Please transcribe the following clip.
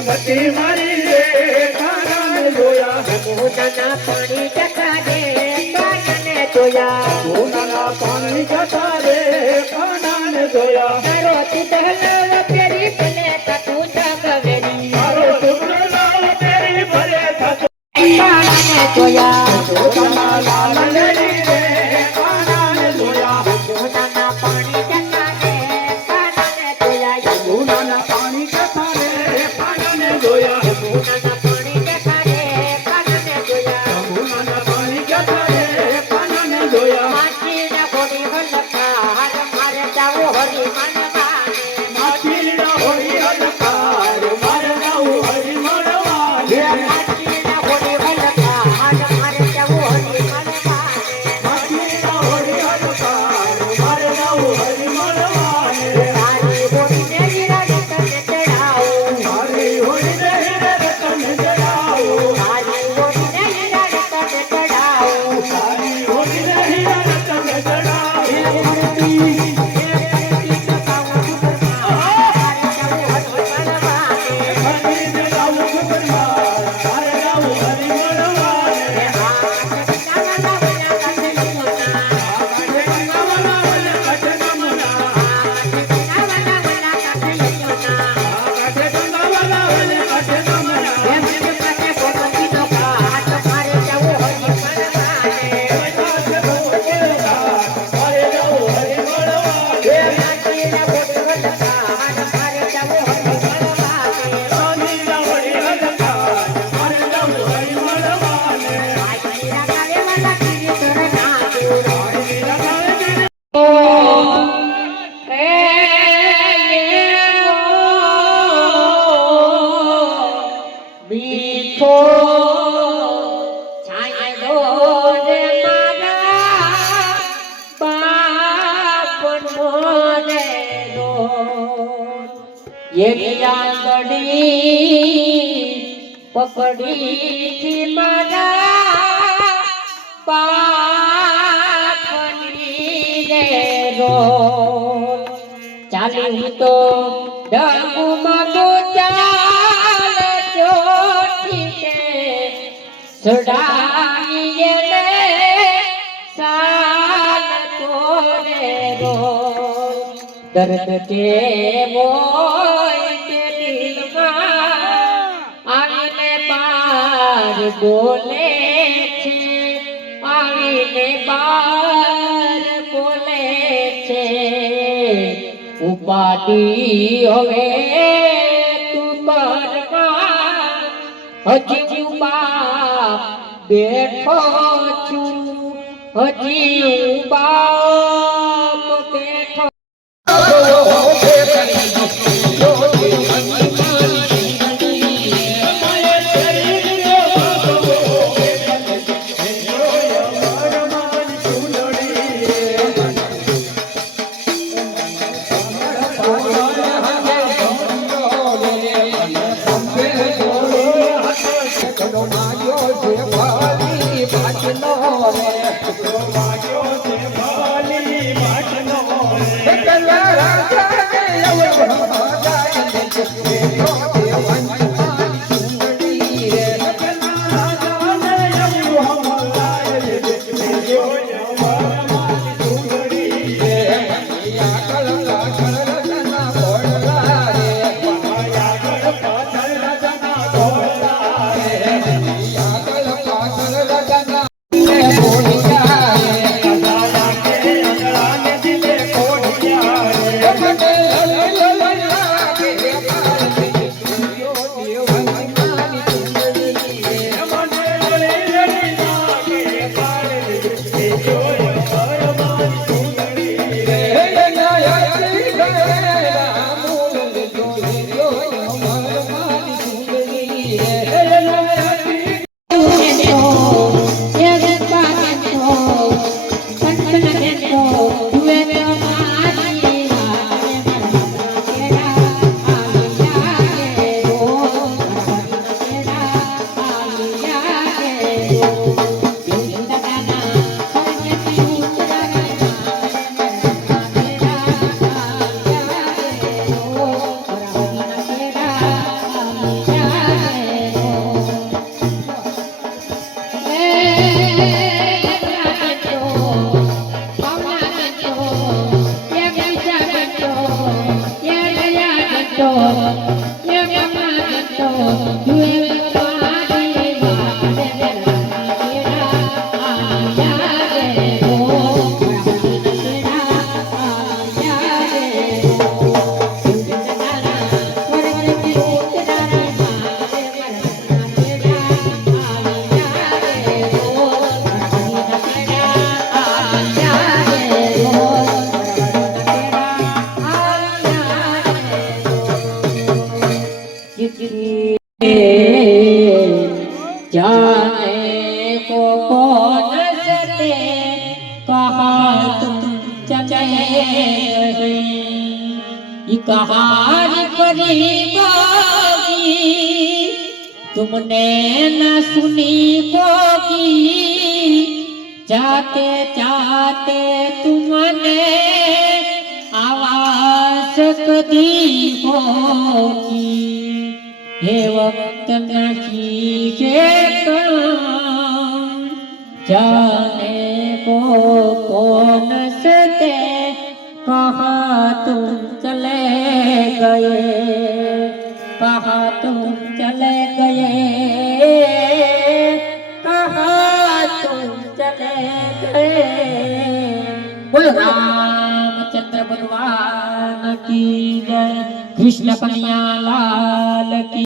મતી મારી રે કાનાને જોયા મોનાના પાણી જતા રે કાનાને જોયા મોનાના પાણી જતા રે કાનાને જોયા તારો તુદહલો પેરી ભલે તું જગવેરી તારો તુદહલો પેરી ભલે કાનાને જોયા જોતાના લાલને રે કાનાને જોયા મોનાના પાણી જતા રે કાનાને જોયા મોનાના પાણી જતા રે કાનાને જોયા મોનાના પાણી જતા રે કાનાને જોયા મોનાના પાણી જતા રે કાનાને જોયા માછીના ઘોડી હલકા હાર મારે જાવો હરી માનવાને માછીના હોળી હલકાર મારે જાવું હરી માનવાને માછીના ઘોડી હલકા હાર મારે જાવો હરી માનવાને માછીના હોળી હલકાર મારે જાવું હરી માનવાને તારી ઘોડીને હીરાની તને ચડાવું મારી હોળીને હીરે તને ચડાવો તારી ઘોડીને હીરાની તને ચડાવું તારી હોળીને હીરે તને ચડાવો હરીને જાવું ખબરદાર મારે જાવું હરી માનવાને મીઠો છાંયડો રે મારા બાપનો રે એક આંગળી પકડી મારા બાપની રે ચાલી તો ડગુમાં ચાલ ચોટી સડાઈએ રે સાલ તોરે રો દર્દ કે મોય કે દિલમાં આવીને બાર બોલે છે આવીને બાર બોલે છે ઉપાધિ હવે તું કરમાં હજી બાપ બેઠો છું હજી બાપ બેઠો जाते कहाँ तुम चले गए ये कहानी परी होगी तुमने न सुनी होगी जाते जाते तुमने आवाज दी होगी हे वक्त नहीं के काम जाने को कौन सके कहाँ तुम चले गए कहाँ तुम चले गए कहाँ तुम चले गए बोलो रामचंद्र भगवान की जय कृष्ण कन्हैया लाल की